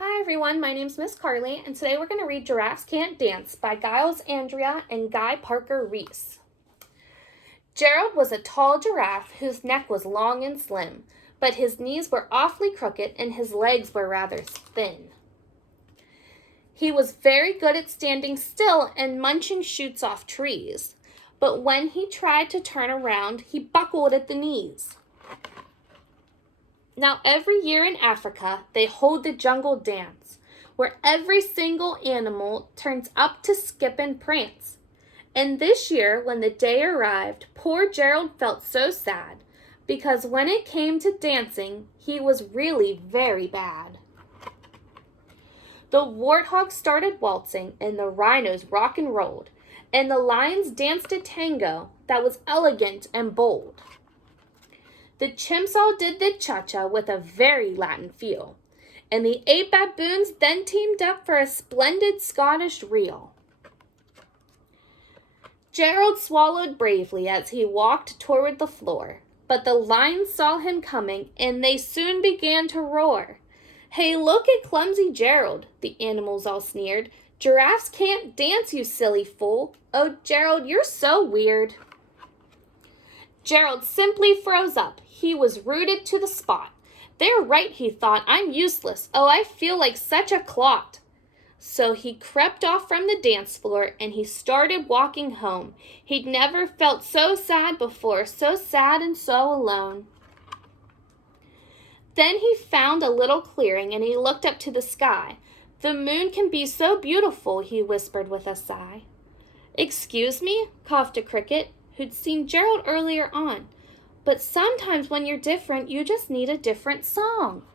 Hi everyone, my name's Miss Carley, and today we're going to read Giraffes Can't Dance by Giles, Andreae, and Parker-Rees. Gerald was a tall giraffe whose neck was long and slim, but his knees were awfully crooked and his legs were rather thin. He was very good at standing still and munching shoots off trees, but when he tried to turn around, he buckled at the knees. Now, every year in Africa, they hold the jungle dance, where every single animal turns up to skip and prance. And this year, when the day arrived, poor Gerald felt so sad, because when it came to dancing, he was really very bad. The warthogs started waltzing, and the rhinos rock and rolled, and the lions danced a tango that was elegant and bold. The chimps all did the cha-cha with a very Latin feel, and the 8 baboons then teamed up for a splendid Scottish reel. Gerald swallowed bravely as he walked toward the floor, but the lions saw him coming, and they soon began to roar. "Hey, look at clumsy Gerald," the animals all sneered. "Giraffes can't dance, you silly fool. Oh, Gerald, you're so weird." Gerald simply froze up. He was rooted to the spot. "They're right," he thought. "I'm useless. Oh, I feel like such a clot." So he crept off from the dance floor and he started walking home. He'd never felt so sad before, so sad and so alone. Then he found a little clearing and he looked up to the sky. "The moon can be so beautiful," he whispered with a sigh. "Excuse me?" coughed a cricket, who'd seen Gerald earlier on. "But sometimes when you're different, you just need a different song."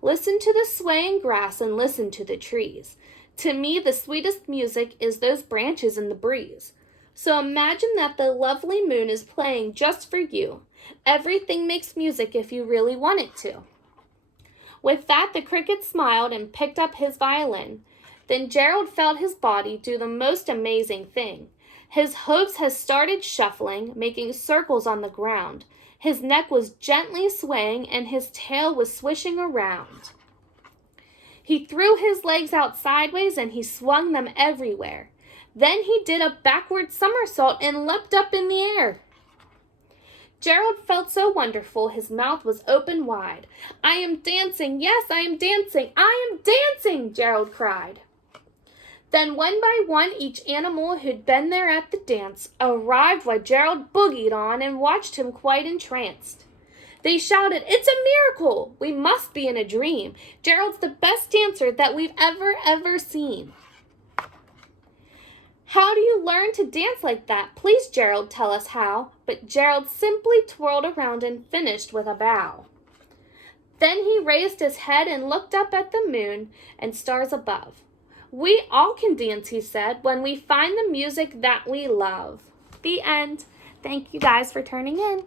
Listen to the swaying grass and listen to the trees. To me, the sweetest music is those branches in the breeze. So imagine that the lovely moon is playing just for you. Everything makes music if you really want it to. With that, the cricket smiled and picked up his violin. Then Gerald felt his body do the most amazing thing. His hooves had started shuffling, making circles on the ground. His neck was gently swaying and his tail was swishing around. He threw his legs out sideways and he swung them everywhere. Then he did a backward somersault and leapt up in the air. Gerald felt so wonderful, his mouth was open wide. "I am dancing, yes, I am dancing, I am dancing," Gerald cried. Then one by one each animal who'd been there at the dance arrived while Gerald boogied on and watched him quite entranced. They shouted, "It's a miracle! We must be in a dream. Gerald's the best dancer that we've ever seen." "How do you learn to dance like that? Please, Gerald, tell us how." But Gerald simply twirled around and finished with a bow. Then he raised his head and looked up at the moon and stars above. "We all can dance," he said, "when we find the music that we love." The end. Thank you guys for turning in.